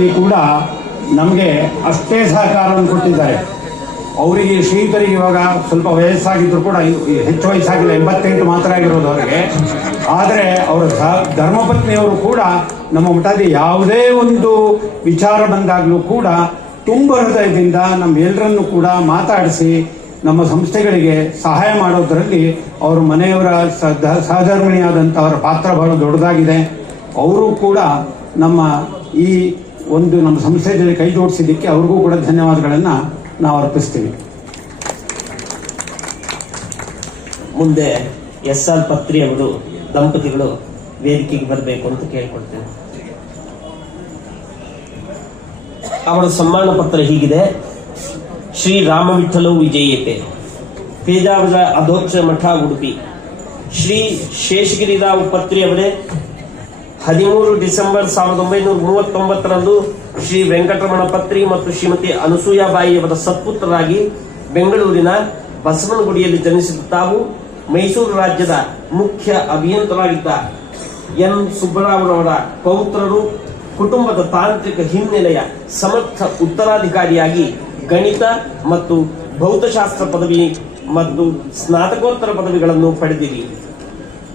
ಅವರ ಕೂಡ ನಮಗೆ ಅಷ್ಟೇ ಸಹಕಾರವನ್ನು ಕೊಟ್ಟಿದ್ದಾರೆ. ಅವರಿಗೆ ಶ್ರೀಯುತರಿಗೆ ಇವಾಗ ಸ್ವಲ್ಪ ವಯಸ್ಸಾಗಿದ್ರು ಕೂಡ ಹೆಚ್ಚು ವಯಸ್ಸಾಗಿಲ್ಲ, ಎಂಬತ್ತೆಂಟು ಮಾತ್ರ ಆಗಿರೋದು ಅವರಿಗೆ. ಆದರೆ ಅವರ ಧರ್ಮಪತ್ನಿಯವರು ಕೂಡ ನಮ್ಮ ಮಠದ ಯಾವುದೇ ಒಂದು ವಿಚಾರ ಬಂದಾಗಲೂ ಕೂಡ ತುಂಬ ಹೃದಯದಿಂದ ನಮ್ಮೆಲ್ಲರನ್ನು ಕೂಡ ಮಾತಾಡಿಸಿ ನಮ್ಮ ಸಂಸ್ಥೆಗಳಿಗೆ ಸಹಾಯ ಮಾಡೋದರಲ್ಲಿ ಅವರ ಮನೆಯವರ ಸಹ- ಸಹಧರ್ಮಿಣಿಯಾದಂಥವರ ಪಾತ್ರ ಬಹಳ ದೊಡ್ಡದಾಗಿದೆ. ಅವರು ಕೂಡ ನಮ್ಮ ಈ ಒಂದು ನಮ್ಮ ಸಂಸ್ಥೆ ಜೊತೆ ಕೈ ಜೋಡಿಸಿದ್ದಕ್ಕೆ ಅವ್ರಿಗೂ ಕೂಡ ಧನ್ಯವಾದಗಳನ್ನು ನಾವು ಅರ್ಪಿಸ್ತೀವಿ. ಮುಂದೆ ಎಸ್ ಆರ್ ಪತ್ರಿ ಅವರು ದಂಪತಿಗಳು ವೇದಿಕೆಗೆ ಬರಬೇಕು ಅಂತ ಕೇಳಿಕೊಡ್ತೇನೆ ಅವರ ಸಮ್ಮಾನ ಪತ್ರ ಹೀಗಿದೆ. ಶ್ರೀ ರಾಮವಿಠಲವು ವಿಜಯತೆ. ಪೇಜಾವರ ಅಧೋಕ್ಷ ಮಠ ಉಡುಪಿ. ಶ್ರೀ ಶೇಷಗಿರಿರಾವ್ ಪತ್ರಿ ಅವರೇ ಹದಿಮೂರು ಡಿಸೆಂಬರ್ ಸಾವಿರದ ಒಂಬೈನೂರ ಮೂವತ್ತೊಂಬತ್ತರಂದು ಶ್ರೀ ವೆಂಕಟರಮಣ ಪತ್ರಿ ಮತ್ತು ಶ್ರೀಮತಿ ಅನಸೂಯಾಬಾಯಿಯವರ ಸತ್ಪುತ್ರರಾಗಿ ಬೆಂಗಳೂರಿನ ಬಸವನಗುಡಿಯಲ್ಲಿ ಜನಿಸಿದ ತಾವು ಮೈಸೂರು ರಾಜ್ಯದ ಮುಖ್ಯ ಅಭಿಯಂತರಾಗಿದ್ದ ಎನ್ ಸುಬ್ಬರಾವ್ರವರ ಪೌತ್ರರು, ಕುಟುಂಬದ ತಾಂತ್ರಿಕ ಹಿನ್ನೆಲೆಯ ಸಮರ್ಥ ಉತ್ತರಾಧಿಕಾರಿಯಾಗಿ ಗಣಿತ ಮತ್ತು ಭೌತಶಾಸ್ತ್ರ ಪದವಿ ಮತ್ತು ಸ್ನಾತಕೋತ್ತರ ಪದವಿಗಳನ್ನು ಪಡೆದಿರಿ.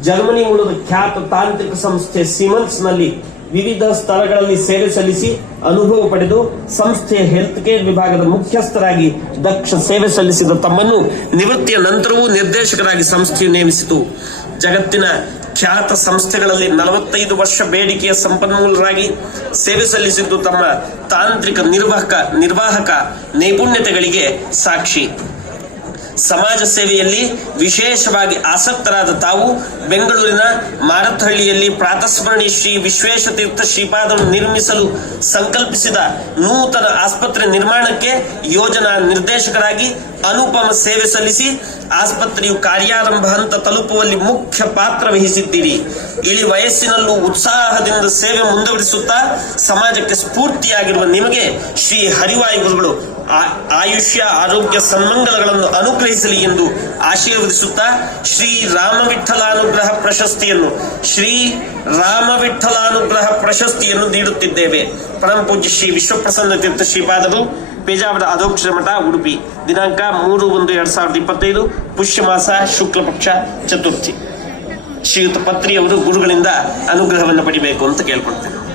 ಜರ್ಮನಿ ಮೂಲದ ಖ್ಯಾತ ತಾಂತ್ರಿಕ ಸಂಸ್ಥೆ ಸಿಮನ್ಸ್ನಲ್ಲಿ ವಿವಿಧ ಸ್ಥಳಗಳಲ್ಲಿ ಸೇವೆ ಸಲ್ಲಿಸಿ ಅನುಭವ ಪಡೆದು ಸಂಸ್ಥೆಯ ಹೆಲ್ತ್ ಕೇರ್ ವಿಭಾಗದ ಮುಖ್ಯಸ್ಥರಾಗಿ ದಕ್ಷ ಸೇವೆ ಸಲ್ಲಿಸಿದ ತಮ್ಮನ್ನು ನಿವೃತ್ತಿಯ ನಂತರವೂ ನಿರ್ದೇಶಕರಾಗಿ ಸಂಸ್ಥೆಯು ನೇಮಿಸಿತು. ಜಗತ್ತಿನ ಖ್ಯಾತ ಸಂಸ್ಥೆಗಳಲ್ಲಿ ನಲವತ್ತೈದು ವರ್ಷ ಬೇಡಿಕೆಯ ಸಂಪನ್ಮೂಲರಾಗಿ ಸೇವೆ ಸಲ್ಲಿಸಿದ್ದು ತಮ್ಮ ತಾಂತ್ರಿಕ ನಿರ್ವಾಹಕ ನಿರ್ವಾಹಕ ನೈಪುಣ್ಯತೆಗಳಿಗೆ ಸಾಕ್ಷಿ. ಸಮಾಜ ಸೇವೆಯಲ್ಲಿ ವಿಶೇಷವಾಗಿ ಆಸಕ್ತರಾದ ತಾವು ಬೆಂಗಳೂರಿನ ಮಾರತ್ಹಳ್ಳಿಯಲ್ಲಿ ಪ್ರಾತಸ್ಮರಣಿ ಶ್ರೀ ವಿಶ್ವೇಶತೀರ್ಥ ಶ್ರೀಪಾದರು ನಿರ್ಮಿಸಲು ಸಂಕಲ್ಪಿಸಿದ ನೂತನ ಆಸ್ಪತ್ರೆ ನಿರ್ಮಾಣಕ್ಕೆ ಯೋಜನಾ ನಿರ್ದೇಶಕರಾಗಿ ಅನುಪಮ ಸೇವೆ ಸಲ್ಲಿಸಿ ಆಸ್ಪತ್ರೆಯು ಕಾರ್ಯಾರಂಭ ಹಂತ ತಲುಪುವಲ್ಲಿ ಮುಖ್ಯ ಪಾತ್ರ ವಹಿಸಿದ್ದೀರಿ. ಇಳಿ ವಯಸ್ಸಿನಲ್ಲೂ ಉತ್ಸಾಹದಿಂದ ಸೇವೆ ಮುಂದುವರಿಸುತ್ತಾ ಸಮಾಜಕ್ಕೆ ಸ್ಫೂರ್ತಿಯಾಗಿರುವ ನಿಮಗೆ ಶ್ರೀ ಹರಿವಾಯು ಗುರುಗಳು ಆ- ಆಯುಷ್ಯ, ಆರೋಗ್ಯ ಸನ್ಮಂಗಲಗಳನ್ನು ಅನುಗ್ರಹಿಸಲಿ ಎಂದು ಆಶೀರ್ವದಿಸುತ್ತಾ ಶ್ರೀ ರಾಮವಿಠಲಾನುಗ್ರಹ ಪ್ರಶಸ್ತಿಯನ್ನು, ಶ್ರೀ ರಾಮವಿಠಲಾನುಗ್ರಹ ಪ್ರಶಸ್ತಿಯನ್ನು ನೀಡುತ್ತಿದ್ದೇವೆ. ಪರಮ ಪೂಜ್ಯ ಶ್ರೀ ವಿಶ್ವಪ್ರಸನ್ನ ತೀರ್ಥ ಶ್ರೀಪಾದರು, ಪೇಜಾವರ ಅಧೋಕ್ಷರ ಮಠ ಉಡುಪಿ. ದಿನಾಂಕ ಮೂರು ಒಂದು ಎರಡ್ ಸಾವಿರದ ಇಪ್ಪತ್ತೈದು ಪುಷ್ಯ ಮಾಸ ಶುಕ್ಲ ಪಕ್ಷ ಚತುರ್ಥಿ. ಶ್ರೀಯುತ ಪತ್ರಿ ಅವರು ಗುರುಗಳಿಂದ ಅನುಗ್ರಹವನ್ನು ಪಡಿಬೇಕು ಅಂತ ಕೇಳ್ಕೊಳ್ತೇನೆ.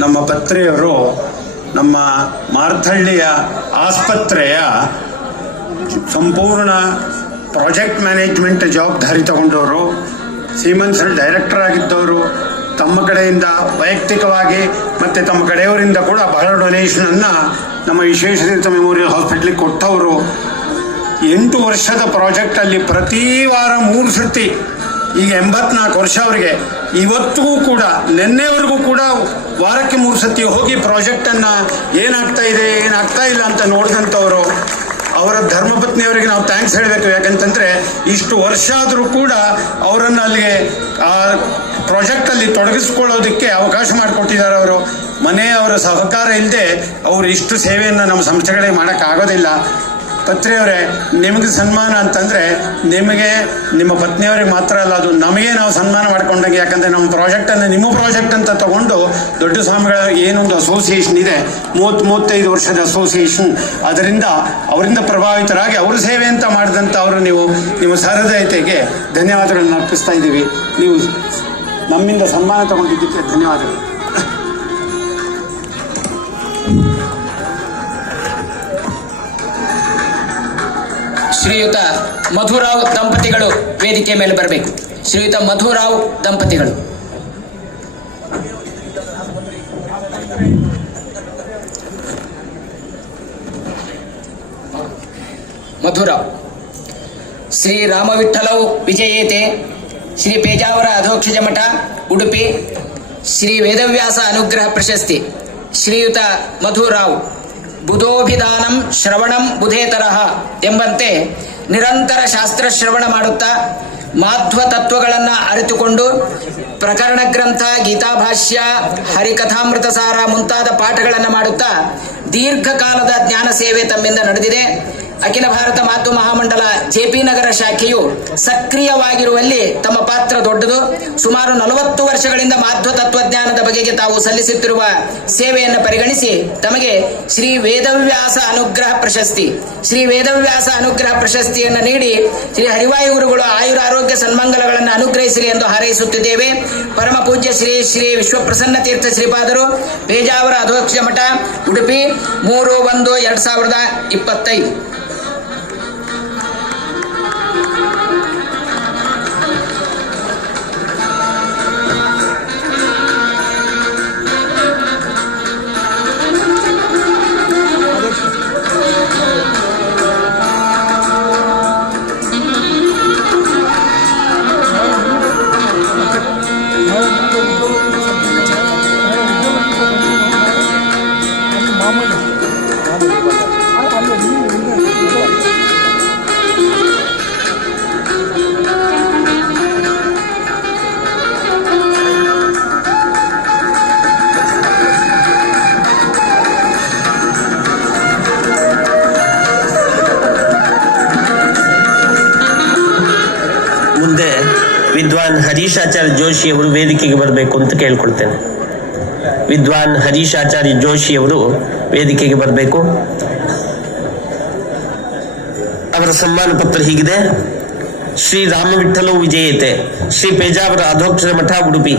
ನಮ್ಮ ಪತ್ರಿಯವರು ನಮ್ಮ ಮಾರ್ಥಳ್ಳಿಯ ಆಸ್ಪತ್ರೆಯ ಸಂಪೂರ್ಣ ಪ್ರಾಜೆಕ್ಟ್ ಮ್ಯಾನೇಜ್ಮೆಂಟ್ ಜವಾಬ್ದಾರಿ ತಗೊಂಡವರು ಸೀಮನ್ಸ್ ಡೈರೆಕ್ಟರ್ ಆಗಿದ್ದವರು, ತಮ್ಮ ಕಡೆಯಿಂದ ವೈಯಕ್ತಿಕವಾಗಿ ಮತ್ತು ತಮ್ಮ ಕಡೆಯವರಿಂದ ಕೂಡ ಬಹಳ ಡೊನೇಷನನ್ನು ನಮ್ಮ ವಿಶ್ವೇಶ್ವರತೀರ್ಥ ಮೆಮೋರಿಯಲ್ ಹಾಸ್ಪಿಟ್ಲಿಗೆ ಕೊಟ್ಟವರು. ಎಂಟು ವರ್ಷದ ಪ್ರಾಜೆಕ್ಟಲ್ಲಿ ಪ್ರತಿ ವಾರ ಮೂರು ಸರ್ತಿ ಈಗ ಎಂಬತ್ನಾಲ್ಕು ವರ್ಷ ಅವರಿಗೆ. ಇವತ್ತಿಗೂ ಕೂಡ, ನಿನ್ನೆವರೆಗೂ ಕೂಡ ವಾರಕ್ಕೆ ಮೂರು ಸತಿ ಹೋಗಿ ಪ್ರಾಜೆಕ್ಟನ್ನು ಏನಾಗ್ತಾ ಇದೆ, ಏನಾಗ್ತಾ ಇಲ್ಲ ಅಂತ ನೋಡಿದಂಥವರು, ಅವರ ಧರ್ಮಪತ್ನಿಯವರಿಗೆ ನಾವು ಥ್ಯಾಂಕ್ಸ್ ಹೇಳಬೇಕು. ಯಾಕಂತಂದರೆ, ಇಷ್ಟು ವರ್ಷ ಆದರೂ ಕೂಡ ಅವರನ್ನು ಅಲ್ಲಿಗೆ, ಆ ಪ್ರಾಜೆಕ್ಟಲ್ಲಿ ತೊಡಗಿಸ್ಕೊಳ್ಳೋದಕ್ಕೆ ಅವಕಾಶ ಮಾಡಿಕೊಟ್ಟಿದ್ದಾರೆ ಅವರು. ಮನೆಯವರ ಸಹಕಾರ ಇಲ್ಲದೆ ಅವರು ಇಷ್ಟು ಸೇವೆಯನ್ನು ನಮ್ಮ ಸಂಸ್ಥೆಗಳಿಗೆ ಮಾಡೋಕ್ಕಾಗೋದಿಲ್ಲ. ಪತ್ರಿಯವರೇ ನಿಮಗೆ ಸನ್ಮಾನ ಅಂತಂದರೆ ನಿಮಗೆ, ನಿಮ್ಮ ಪತ್ನಿಯವರಿಗೆ ಮಾತ್ರ ಅಲ್ಲ, ಅದು ನಮಗೆ ನಾವು ಸನ್ಮಾನ ಮಾಡ್ಕೊಂಡಂಗೆ, ಯಾಕಂದರೆ ನಮ್ಮ ಪ್ರಾಜೆಕ್ಟನ್ನು ನಿಮ್ಮ ಪ್ರಾಜೆಕ್ಟ್ ಅಂತ ತಗೊಂಡು ದೊಡ್ಡ ಸ್ವಾಮಿಗಳ ಏನೊಂದು ಅಸೋಸಿಯೇಷನ್ ಇದೆ, ಮೂವತ್ತು, ಮೂವತ್ತೈದು ವರ್ಷದ ಅಸೋಸಿಯೇಷನ್ ಅದರಿಂದ ಅವರಿಂದ ಪ್ರಭಾವಿತರಾಗಿ ಅವ್ರ ಸೇವೆ ಅಂತ ಮಾಡಿದಂಥ ಅವರು ನೀವು, ನಿಮ್ಮ ಸಹೃದಯತೆಗೆ ಧನ್ಯವಾದಗಳನ್ನು ಅರ್ಪಿಸ್ತಾ ಇದ್ದೀವಿ. ನೀವು ನಮ್ಮಿಂದ ಸನ್ಮಾನ ತಗೊಂಡಿದ್ದಕ್ಕೆ ಧನ್ಯವಾದಗಳು. ಶ್ರೀಯುತ ಮಧುರಾವ್ ದಂಪತಿಗಳು ವೇದಿಕೆ ಮೇಲೆ ಬರಬೇಕು. ಶ್ರೀಯುತ ಮಧುರಾವ್ ದಂಪತಿಗಳು. ಮಧುರಾವ್, ಶ್ರೀ ರಾಮವಿಠಲವು ವಿಜಯೇತೆ, ಶ್ರೀ ಪೇಜಾವರ ಅಧೋಕ್ಷಜ ಮಠ, ಉಡುಪಿ, ಶ್ರೀ ವೇದವ್ಯಾಸ ಅನುಗ್ರಹ ಪ್ರಶಸ್ತಿ, ಶ್ರೀಯುತ ಮಧುರಾವ್. ಬುಧೋಭಿಧಾನಂ ಶ್ರವಣಂ ಬುಧೇತರಃ ಎಂಬಂತೆ ನಿರಂತರ ಶಾಸ್ತ್ರ ಶ್ರವಣ ಮಾಡುತ್ತಾ ಮಾಧ್ವ ತತ್ವಗಳನ್ನು ಅರಿತುಕೊಂಡು ಪ್ರಕರಣ ಗ್ರಂಥ, ಗೀತಾಭಾಷ್ಯ ಹರಿಕಥಾಮೃತ ಸಾರ ಮುಂತಾದ ಪಾಠಗಳನ್ನು ಮಾಡುತ್ತಾ ದೀರ್ಘಕಾಲದ ಜ್ಞಾನ ಸೇವೆ ತಮ್ಮಿಂದ ನಡೆದಿದೆ. ಅಖಿಲ ಭಾರತ ಮಾತು ಮಹಾಮಂಡಲ ಜೆಪಿ ನಗರ ಶಾಖೆಯು ಸಕ್ರಿಯವಾಗಿರುವಲ್ಲಿ ತಮ್ಮ ಪಾತ್ರ ದೊಡ್ಡದು. ಸುಮಾರು ನಲವತ್ತು ವರ್ಷಗಳಿಂದ ಮಾಧ್ವ ತತ್ವಜ್ಞಾನದ ಬಗೆಗೆ ತಾವು ಸಲ್ಲಿಸುತ್ತಿರುವ ಸೇವೆಯನ್ನು ಪರಿಗಣಿಸಿ ತಮಗೆ ಶ್ರೀ ವೇದವ್ಯಾಸ ಅನುಗ್ರಹ ಪ್ರಶಸ್ತಿ, ಶ್ರೀ ವೇದವ್ಯಾಸ ಅನುಗ್ರಹ ಪ್ರಶಸ್ತಿಯನ್ನು ನೀಡಿ ಶ್ರೀ ಹರಿವಾಯು ಗುರುಗಳು ಆಯುರ ಆರೋಗ್ಯ ಸನ್ಮಂಗಲಗಳನ್ನು ಅನುಗ್ರಹಿಸಲಿ ಎಂದು ಹಾರೈಸುತ್ತಿದ್ದೇವೆ. ಪರಮ ಪೂಜ್ಯ ಶ್ರೀ ಶ್ರೀ ವಿಶ್ವಪ್ರಸನ್ನ ತೀರ್ಥ ಶ್ರೀಪಾದರು, ಪೇಜಾವರ ಅಧೋಕ್ಷ ಮಠ ಉಡುಪಿ ಮೂರು ಒಂದು ಎರಡ್ ಸಾವಿರದ ಇಪ್ಪತ್ತೈದು. ಹರೀಶಾಚಾರ್ಯ ಜೋಶಿ ಅವರು ವೇದಿಕೆಗೆ ಬರಬೇಕು ಅಂತ ಕೇಳ್ಕೊಳ್ತೇನೆ. ವಿದ್ವಾನ್ ಹರೀಶಾಚಾರ್ಯ ಜೋಶಿ ಅವರು ವೇದಿಕೆಗೆ ಬರಬೇಕು. ಅವರ ಸನ್ಮಾನ ಪತ್ರ ಹೀಗಿದೆ. ಶ್ರೀ ರಾಮವಿಠಲ ವಿಜಯತೆ, ಶ್ರೀ ಪೇಜಾವರ ಅಧೋಕ್ಷರ ಮಠ ಉಡುಪಿ.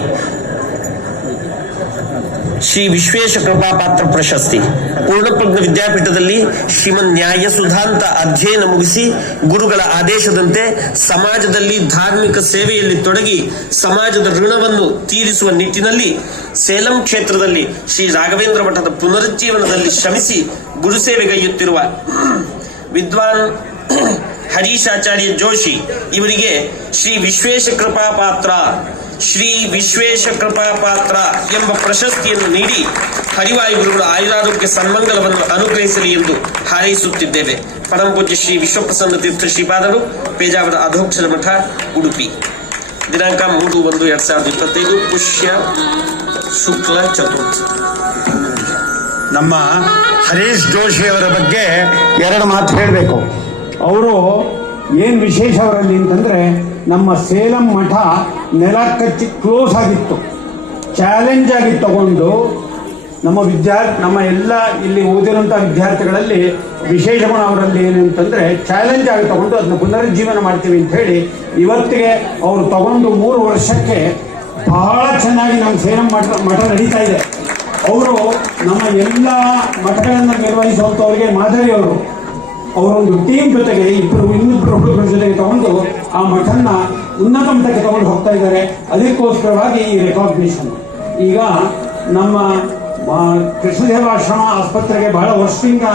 ಶ್ರೀ ವಿಶ್ವೇಶ ಕೃಪಾ ಪಾತ್ರ ಪ್ರಶಸ್ತಿ. ಪೂರ್ಣಪ್ರಜ್ಞ ವಿದ್ಯಾಪೀಠದಲ್ಲಿ ಶ್ರೀಮನ್ ನ್ಯಾಯ ಸುಧಾಂತ ಅಧ್ಯಯನ ಮುಗಿಸಿ ಗುರುಗಳ ಆದೇಶದಂತೆ ಸಮಾಜದಲ್ಲಿ ಧಾರ್ಮಿಕ ಸೇವೆಯಲ್ಲಿ ತೊಡಗಿ ಸಮಾಜದ ಋಣವನ್ನು ತೀರಿಸುವ ನಿಟ್ಟಿನಲ್ಲಿ ಸೇಲಂ ಕ್ಷೇತ್ರದಲ್ಲಿ ಶ್ರೀ ರಾಘವೇಂದ್ರ ಮಠದ ಪುನರುಜ್ಜೀವನದಲ್ಲಿ ಶ್ರಮಿಸಿ ಗುರುಸೇವೆಗೈಯುತ್ತಿರುವ ವಿದ್ವಾನ್ ಹರೀಶಾಚಾರ್ಯ ಜೋಶಿ ಇವರಿಗೆ ಶ್ರೀ ವಿಶ್ವೇಶ ಕೃಪಾ ಪಾತ್ರ ಶ್ರೀ ವಿಶ್ವೇಶ ಕೃಪಾ ಪಾತ್ರ ಎಂಬ ಪ್ರಶಸ್ತಿಯನ್ನು ನೀಡಿ ಹರಿವಾಯು ಗುರುಗಳ ಆಯುರಾರೋಗ್ಯ ಸನ್ಮಂಗಲವನ್ನು ಅನುಗ್ರಹಿಸಲಿ ಎಂದು ಹಾರೈಸುತ್ತಿದ್ದೇವೆ. ಪರಮ ಪೂಜ್ಯ ಶ್ರೀ ವಿಶ್ವಪ್ರಸನ್ನ ತೀರ್ಥ ಶ್ರೀಪಾದರು, ಪೇಜಾವರ ಅಧೋಕ್ಷರ ಮಠ, ಉಡುಪಿ. ದಿನಾಂಕ ಮೂರು ಒಂದು ಎರಡ್ ಸಾವಿರದ ಇಪ್ಪತ್ತೈದು, ಪುಷ್ಯ ಶುಕ್ಲ ಚತುರ್ಥಿ ನಮ್ಮ ಹರೀಶ್ ಜೋಶಿ ಅವರ ಬಗ್ಗೆ ಎರಡು ಮಾತು ಹೇಳಬೇಕು. ಅವರು ಏನು ವಿಶೇಷ ಅವರಲ್ಲಿ ಅಂತಂದ್ರೆ ನಮ್ಮ ಸೇಲಂ ಮಠ ನೆಲ ಕಚ್ಚಿ ಕ್ಲೋಸ್ ಆಗಿತ್ತು. ಚಾಲೆಂಜ್ ಆಗಿ ತಗೊಂಡು ನಮ್ಮ ವಿದ್ಯಾರ್ಥಿ ನಮ್ಮ ಎಲ್ಲ ಇಲ್ಲಿ ಓದಿರುವಂಥ ವಿದ್ಯಾರ್ಥಿಗಳಲ್ಲಿ ವಿಶೇಷ ಗುಣ ಅವರಲ್ಲಿ ಏನಂತಂದರೆ ಚಾಲೆಂಜ್ ಆಗಿ ತಗೊಂಡು ಅದನ್ನ ಪುನರುಜ್ಜೀವನ ಮಾಡ್ತೀವಿ ಅಂತ ಹೇಳಿ ಇವತ್ತಿಗೆ ಅವರು ತಗೊಂಡು ಮೂರು ವರ್ಷಕ್ಕೆ ಬಹಳ ಚೆನ್ನಾಗಿ ನಮ್ಮ ಸೇಲಂ ಮಠ ಮಠ ನಡೀತಾ ಇದೆ. ಅವರು ನಮ್ಮ ಎಲ್ಲ ಮಠಗಳನ್ನು ನಿರ್ವಹಿಸುವಂಥವ್ರಿಗೆ ಮಾದರಿಯವರು. ಅವರೊಂದು ಟೀಮ್ ಜೊತೆಗೆ ಇಬ್ಬರು ಇನ್ನಿಬ್ಬರು ಹುಡುಗರ ಜೊತೆಗೆ ತಗೊಂಡು ಆ ಮಠನ್ನ ಉನ್ನತ ಮಟ್ಟಕ್ಕೆ ತಗೊಂಡು ಹೋಗ್ತಾ ಇದ್ದಾರೆ. ಅದಕ್ಕೋಸ್ಕರವಾಗಿ ಈ ರೆಕಾಗ್ನಿಷನ್ ಈಗ ನಮ್ಮ ಕೃಷ್ಣದೇವಾಶ್ರಮ ಆಸ್ಪತ್ರೆಗೆ ಬಹಳ ವರ್ಷದಿಂದ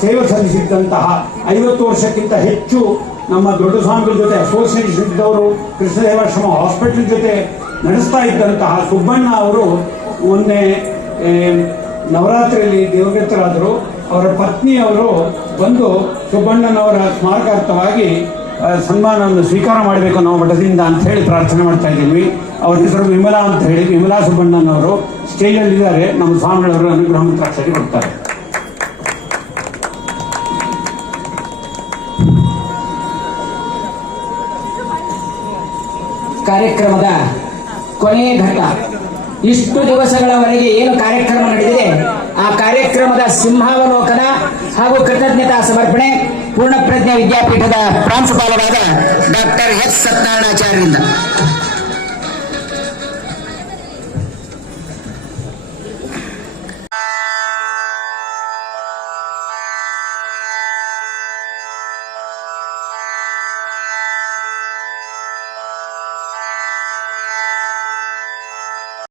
ಸೇವೆ ಸಲ್ಲಿಸಿದ್ದಂತಹ ಐವತ್ತು ವರ್ಷಕ್ಕಿಂತ ಹೆಚ್ಚು ನಮ್ಮ ದೊಡ್ಡ ಸ್ವಾಮಿಗಳ ಜೊತೆ ಅಸೋಸಿಯೇಷನ್ ಇದ್ದವರು ಕೃಷ್ಣದೇವಾಶ್ರಮ ಹಾಸ್ಪಿಟಲ್ ಜೊತೆ ನಡೆಸ್ತಾ ಇದ್ದಂತಹ ಸುಬ್ಬಣ್ಣ ಅವರು ಮೊನ್ನೆ ನವರಾತ್ರಿಯಲ್ಲಿ ದೇವದತ್ತರಾದರು ಅವರ ಪತ್ನಿಯವರು ಬಂದು ಸುಬ್ಬಣ್ಣನವರ ಸ್ಮಾರಕಾರ್ಥವಾಗಿ ಸನ್ಮಾನವನ್ನು ಸ್ವೀಕಾರ ಮಾಡಬೇಕು ನಾವು ಮಠದಿಂದ ಅಂತ ಹೇಳಿ ಪ್ರಾರ್ಥನೆ ಮಾಡ್ತಾ ಇದ್ದೀವಿ. ಅವ್ರ ಹೆಸರು ವಿಮಲಾ ಅಂತ ಹೇಳಿ, ವಿಮಲಾ ಸುಬ್ಬಣ್ಣನವರು ಸ್ಟೇಜಲ್ಲಿ ಇದ್ದಾರೆ ನಮ್ಮ ಸ್ವಾಮಿಗಳವರು ಅನುಗ್ರಹ ಮುಂತಾಕ್ಷರಿ ಕೊಡ್ತಾರೆ. ಕಾರ್ಯಕ್ರಮದ ಕೊನೆಯ ಘಟ್ಟ. ಇಷ್ಟು ದಿವಸಗಳವರೆಗೆ ಏನು ಕಾರ್ಯಕ್ರಮ ನಡೆದಿದೆ? ಆ ಕಾರ್ಯಕ್ರಮದ ಸಿಂಹಾವಲೋಕನ ಹಾಗೂ ಕೃತಜ್ಞತಾ ಸಮರ್ಪಣೆ ಪೂರ್ಣಪ್ರಜ್ಞೆ ವಿದ್ಯಾಪೀಠದ ಪ್ರಾಂಶುಪಾಲರಾದ ಡಾಕ್ಟರ್ ಎಸ್ ಸತ್ಯನಾರಾಯಣಾಚಾರ್ಯರಿಂದ.